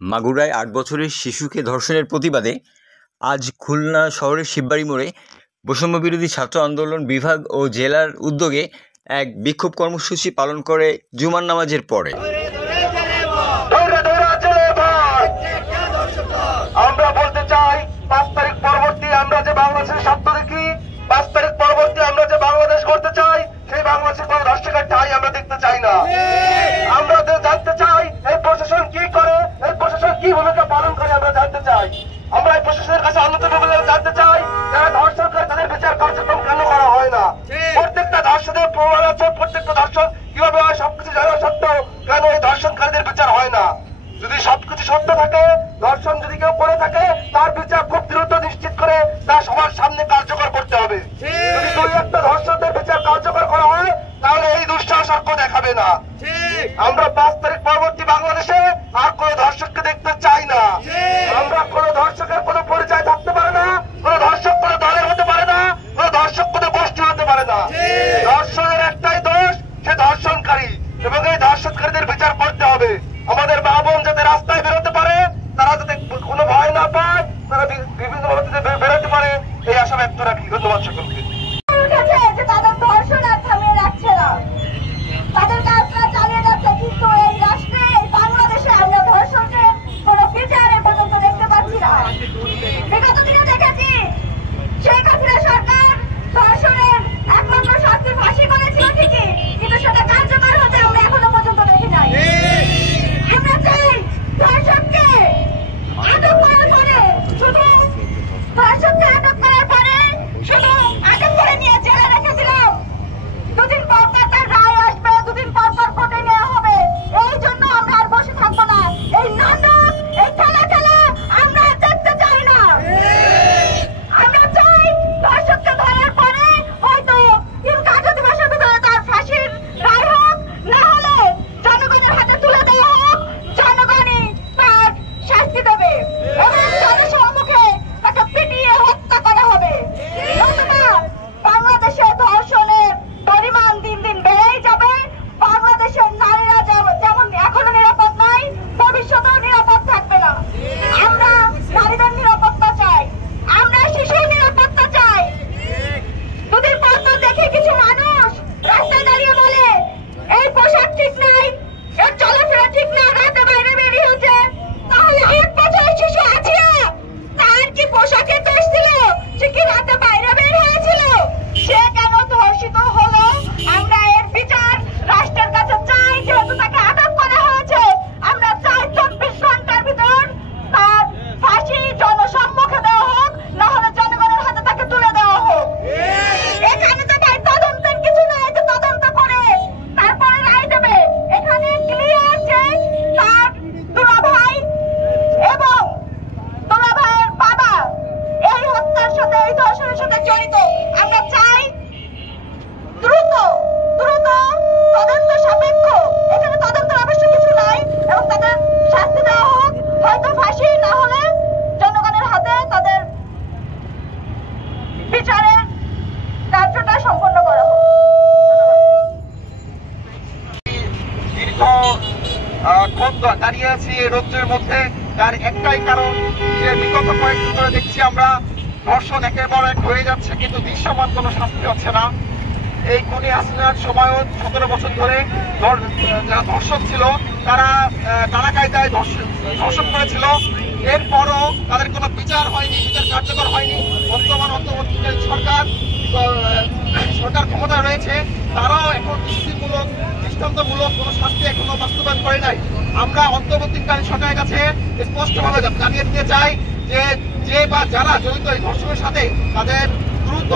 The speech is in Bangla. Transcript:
মাগুরায় ৮ বছরের শিশুকে ধর্ষণের প্রতিবাদে আজ খুলনা শহরের শিববাড়ি মোড়ে বৈষম্যবিরোধী ছাত্র আন্দোলন বিভাগ ও জেলার উদ্যোগে এক বিক্ষোভ কর্মসূচি পালন করে জুমার নামাজের পরে। আমরা বলতে চাই ৫ তারিখ পরবর্তী আমরা যে বাংলাদেশের স্বার্থ দেখি, ৫ তারিখ পরবর্তী আমরা যে বাংলাদেশ করতে চাই, সেই বাংলাদেশের কোন ধর্ষকের ঠাঁই আমরা দেখতে চাই না। আমরা জানতে চাই এই প্রশাসন কি করে, এই প্রশাসন কি ভূমিকা পালন করে আমরা জানতে চাই। আমরা এই প্রশাসনের কাছে অন্যতম জানতে চাই যারা ধর্ষণ করে তাদের বিচার কার্যক্রম কেন করা হয় না। প্রত্যেকটা ধর্ষণের প্রমাণ আছে, প্রত্যেকটা ধর্ষণ কিভাবে হয় সবকিছু জানা সত্ত্বেও কেন এই ধর্ষণকারীদের বিচার হয় না। যদি সবকিছু সত্য থাকে, ধর্ষণ যদি কেউ করে থাকে, তার বিচার খুব দ্রুত নিশ্চিত করে তার সবার সামনে কার্যকর করতে হবে। যদি দুই একটা ধর্ষণের বিচার কার্যকর করা হয় তাহলে এই দুঃসাহস আর কেউ দেখাবে না। আমরা ৫ তারিখ পরবর্তী বাংলাদেশে আর কোন ধর্ষককে দেখতে চাই না। আমরা কোন ধর্ষকের কোন পরিচয় থাকতে পারে না, কোন ধর্ষক কোন দলের হতে পারে না, কোন ধর্ষক কোন গোষ্ঠী হতে পারে না। ধর্ষণের একটাই দোষ, সে ধর্ষণকারী, এবং এই ধর্ষণকারীদের বিচার করতে হবে। আমাদের মা বোন যাতে রাস্তায় বেরোতে পারে, তারা যাতে কোনো ভয় না পায়, তারা বিভিন্ন ভাবে বেরোতে পারে, এই আশা ব্যক্ত রাখি। ধন্যবাদ সকলকে। দাঁড়িয়ে আছি এই রৌদ্রের মধ্যে, তার একটাই কারণ যে বিগত কয়েকদিন ধরে দেখছি আমরা ধর্ষণ একের পর এক হয়ে যাচ্ছে, কিন্তু দৃশ্যমান কোনো শাস্তি হচ্ছে না। এই খুনি হাসিনার সময়ও ১৭ বছর ধরে যারা ধর্ষক ছিল তারা কায়দায় ধর্ষণ করেছিল, এরপরও তাদের কোনো বিচার হয়নি, বিচার কার্যকর হয়নি। বর্তমান অন্তর্বর্তীকালীন সরকার ক্ষমতায় রয়েছে, তারাও এখন দৃষ্টান্তমূলক কোনো শাস্তি এখনো বাস্তবায়ন করে নাই। আমরা অন্তর্বর্তীকালীন সরকারের কাছে স্পষ্টভাবে জানিয়ে দিতে চাই যে বা যারা জড়িত এই ধর্ষণের সাথে তাদের দ্রুত